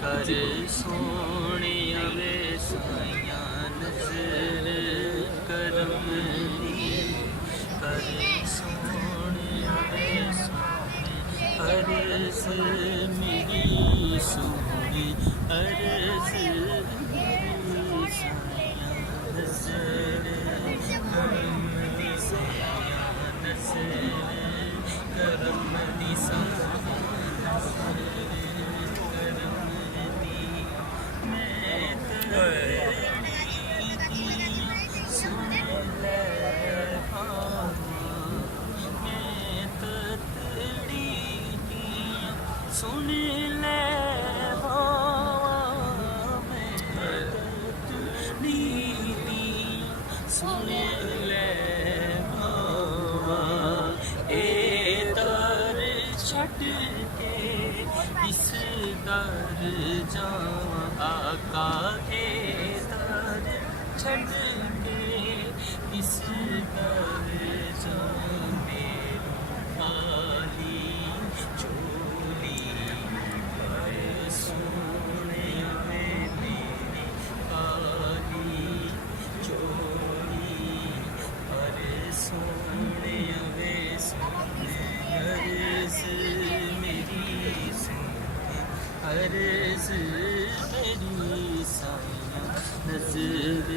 कर सोने वे साइया नजर करम दी कर सोने वे अर्ज मेरी सोने अर्ज मेरी साइया नजर करम दी साइया नजर करम दी साइया सुन ले सुन ले ए दर छट के इस दर जावा आका ए दर छट के इस दर जावे आली चोली सोने मेरी आली चोली अरे सोने वे सोने अर्ज मेरी सोने अर्ज मेरी साया नजर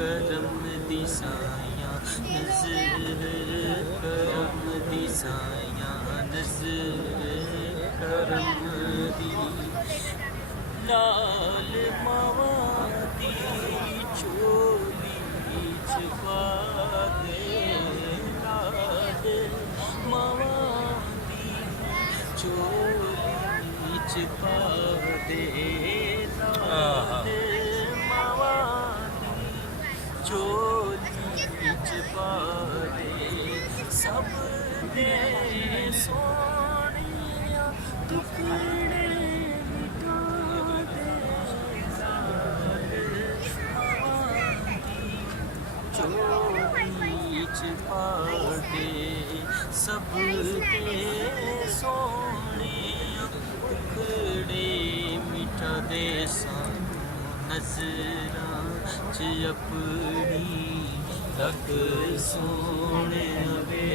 करम दी साया नजर करम दी साया नजर करम दी लाल मावा दी चोली छुपा दे लाल मावा दी चोली छुपा दे लाल मावा दी चोली छुपा दे सब दे सोनिया टुकड़े मिटा दे चोली छुपा दे सब दे सोनिया टुकड़े मिटा दे सानू नजरां च अपनी रख सोने वे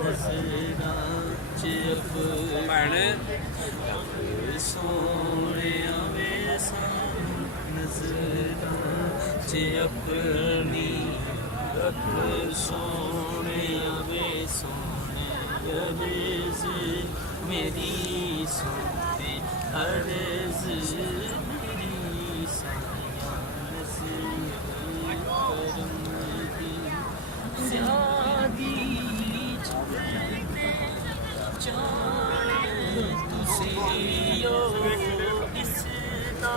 नजरां च अपनी रख सोने वे नजरां च अपनी रख सोने वे सोने अर्ज मेरी सोने अर्ज मेरी साया नजर करम दी ज़्यादी छुपते जाने तुसी यो इसदा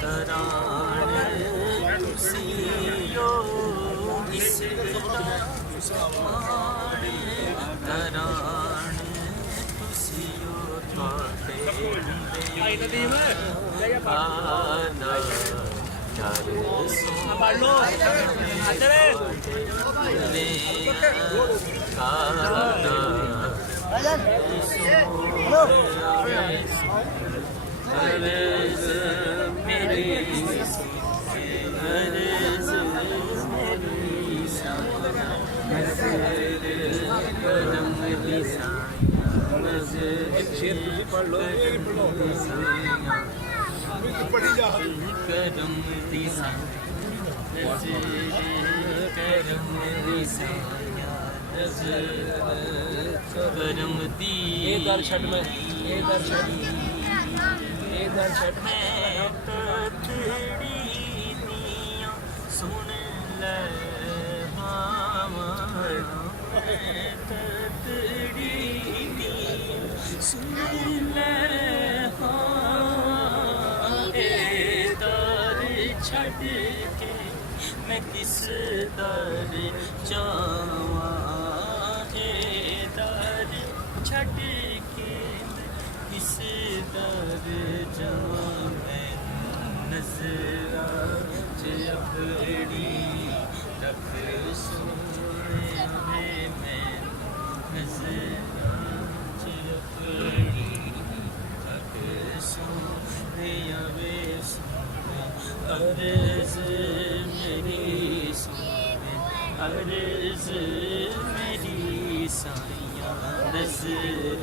तराने तुसी यो इसदा तराने तुसी यो थोड़े काना चार पढ़ लो पढ़ी जा करम दी करम दी करम दी दर छट में दर छट दर छट मैं तड़ड़ी दिया सुन ले मामा तड़ड़ी दिया सुन ले छड़ के मैं किस दर जावा दर छड़ के मैं किस दर जावा मैं नजरा च अपनी रख सोने मैं नजरां च अपनी रख सोने वे सोने अर्ज़ मेरी सोने अर्ज़ मेरी साइयां नज़र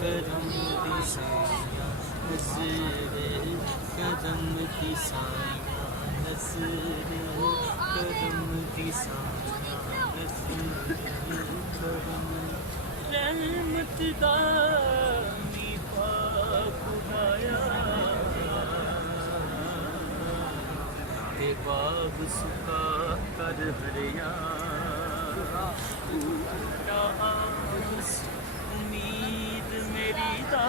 करम दी साइयां नज़र करम दी साइयां नज़र करम दी साइयां नज़र करम रहमत दा मीठा खुदाया ते बाग सुखा कर हरिया आस उम्मीद मेरी दा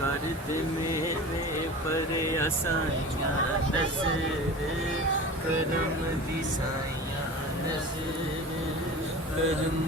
कर दे मेरे पर असाइयां नज़र करम दी साइयां नज़र करम